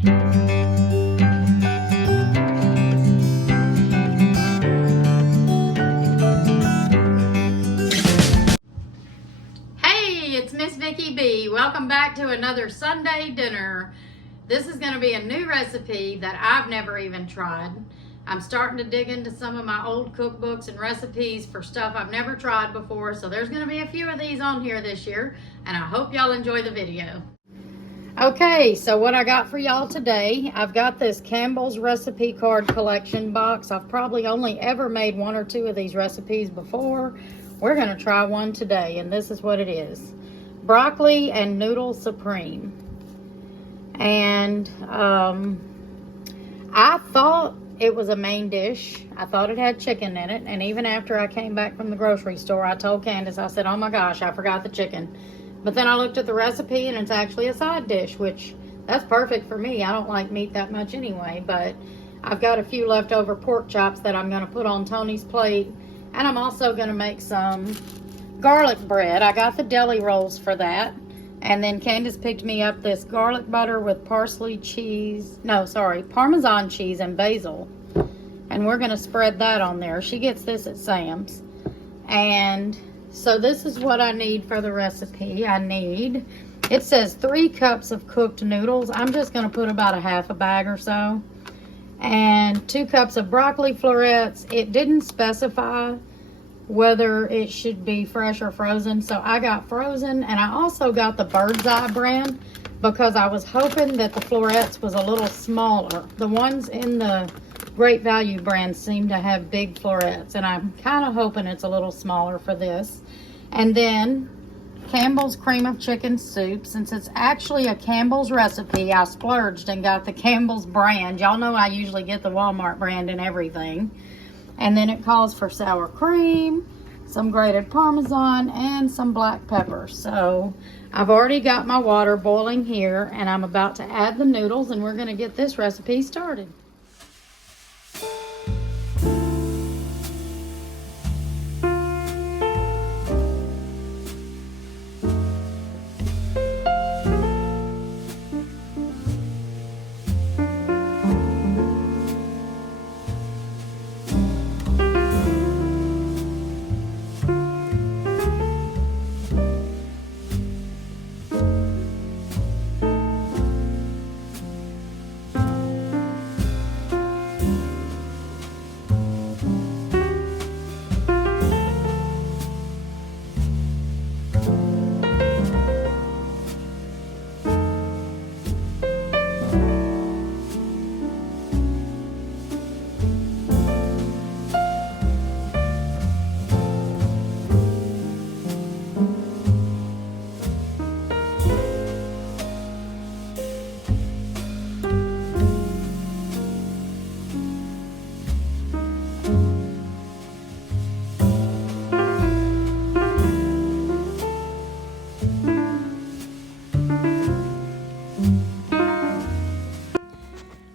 Hey, it's Miss Vickie B. Welcome back to another Sunday dinner. This is going to be a new recipe that I've never even tried. I'm starting to dig into some of my old cookbooks and recipes for stuff I've never tried before, so there's going to be a few of these on here this year, and I hope y'all enjoy the video. Okay, so what I got for y'all today, I've got this Campbell's recipe card collection box. I've probably only ever made one or two of these recipes before. We're going to try one today, and this is what it is. Broccoli and noodle supreme. And I thought it was a main dish. I thought it had chicken in it, and even after I came back from the grocery store, I told Candace, I said, oh my gosh, I forgot the chicken. But then I looked at the recipe, and it's actually a side dish, which that's perfect for me. I don't like meat that much anyway, but I've got a few leftover pork chops that I'm going to put on Tony's plate, and I'm also going to make some garlic bread. I got the deli rolls for that. And then Candace picked me up this garlic butter with Parmesan cheese and basil. And we're going to spread that on there. She gets this at Sam's. And so this is what I need for the recipe. It says 3 cups of cooked noodles. I'm just going to put about a half a bag or so. And 2 cups of broccoli florets. It didn't specify whether it should be fresh or frozen, so I got frozen. And I also got the Bird's Eye brand because I was hoping that the florets was a little smaller. The ones in the Great Value brand seem to have big florets, and I'm kind of hoping it's a little smaller for this. And then Campbell's cream of chicken soup. Since it's actually a Campbell's recipe, I splurged and got the Campbell's brand. Y'all know I usually get the Walmart brand and everything. And then it calls for sour cream, some grated Parmesan, and some black pepper. So I've already got my water boiling here, and I'm about to add the noodles, and we're going to get this recipe started.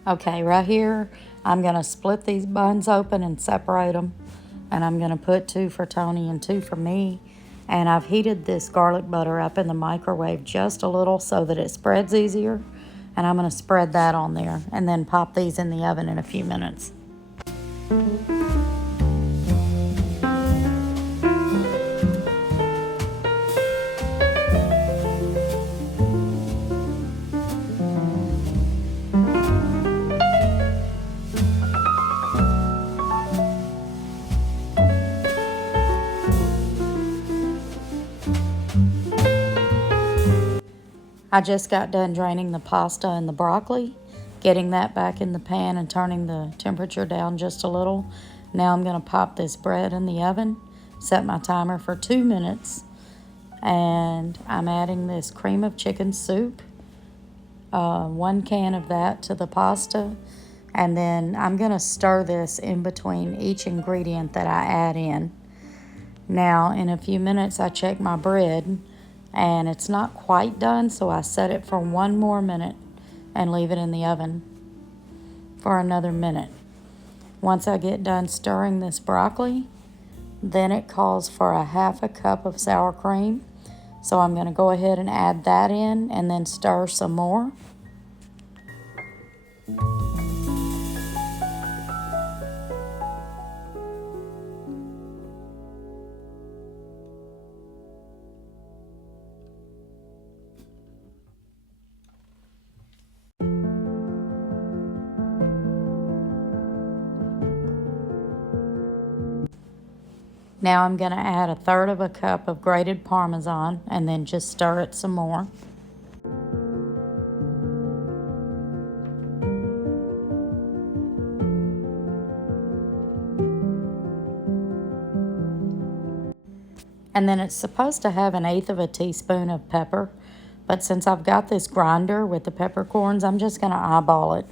Okay, right here, I'm going to split these buns open and separate them. And I'm going to put 2 for Tony and 2 for me. And I've heated this garlic butter up in the microwave just a little so that it spreads easier. And I'm going to spread that on there and then pop these in the oven in a few minutes. I just got done draining the pasta and the broccoli, getting that back in the pan and turning the temperature down just a little. Now I'm going to pop this bread in the oven, set my timer for 2 minutes, and I'm adding this cream of chicken soup, 1 can of that to the pasta, and then I'm going to stir this in between each ingredient that I add in. Now, in a few minutes, I check my bread, and it's not quite done, so I set it for 1 more minute and leave it in the oven for another minute. Once I get done stirring this broccoli, then it calls for a half a cup of sour cream. So I'm going to go ahead and add that in and then stir some more. Now I'm going to add 1/3 of a cup of grated Parmesan and then just stir it some more. And then it's supposed to have 1/8 of a teaspoon of pepper, but since I've got this grinder with the peppercorns, I'm just going to eyeball it.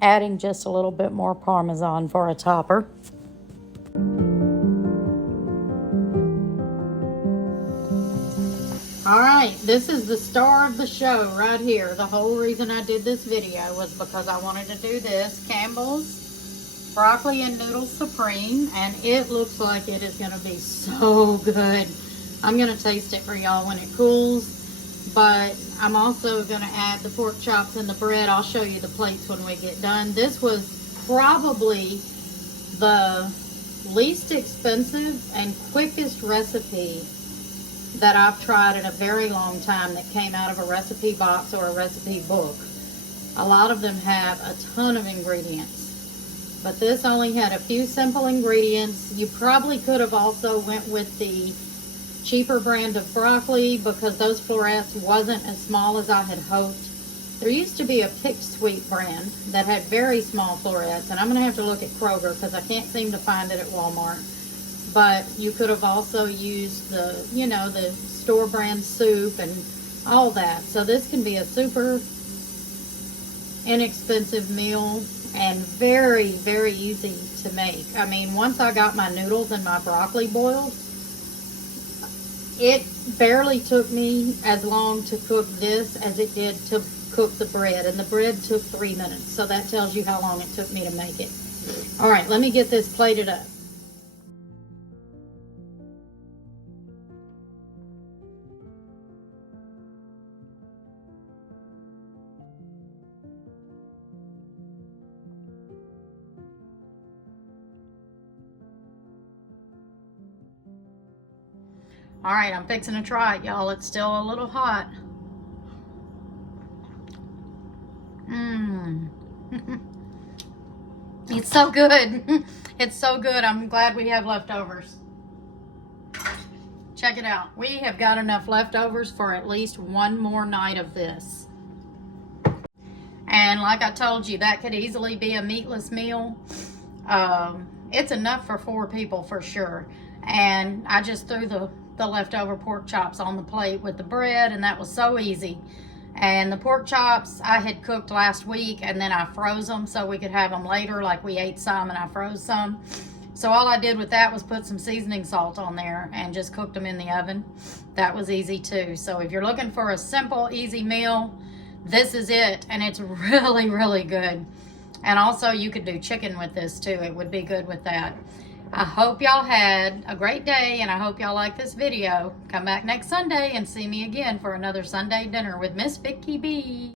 Adding just a little bit more Parmesan for a topper. All right, this is the star of the show right here. The whole reason I did this video was because I wanted to do this Campbell's Broccoli and Noodle Supreme, and it looks like it is going to be so good. I'm going to taste it for y'all when it cools. But I'm also going to add the pork chops and the bread. I'll show you the plates when we get done. This was probably the least expensive and quickest recipe that I've tried in a very long time that came out of a recipe box or a recipe book. A lot of them have a ton of ingredients, but this only had a few simple ingredients. You probably could have also went with the cheaper brand of broccoli because those florets wasn't as small as I had hoped. There used to be a Pick Sweet brand that had very small florets, and I'm going to have to look at Kroger because I can't seem to find it at Walmart. But you could have also used the, you know, the store brand soup and all that. So this can be a super inexpensive meal and very, very easy to make. I mean, once I got my noodles and my broccoli boiled, it barely took me as long to cook this as it did to cook the bread. And the bread took 3 minutes. So that tells you how long it took me to make it. All right, let me get this plated up. All right, I'm fixing to try it, y'all. It's still a little hot. It's so good. It's so good. I'm glad we have leftovers. Check it out. We have got enough leftovers for at least one more night of this. And like I told you, that could easily be a meatless meal. It's enough for 4 people for sure. And I just threw the leftover pork chops on the plate with the bread, and that was so easy. And the pork chops I had cooked last week, and then I froze them so we could have them later. Like, we ate some and I froze some. So all I did with that was put some seasoning salt on there and just cooked them in the oven. That was easy too. So if you're looking for a simple, easy meal, this is it. And it's really, really good. And also you could do chicken with this too. It would be good with that. I hope y'all had a great day, and I hope y'all like this video. Come back next Sunday and see me again for another Sunday dinner with Miss Vickie B.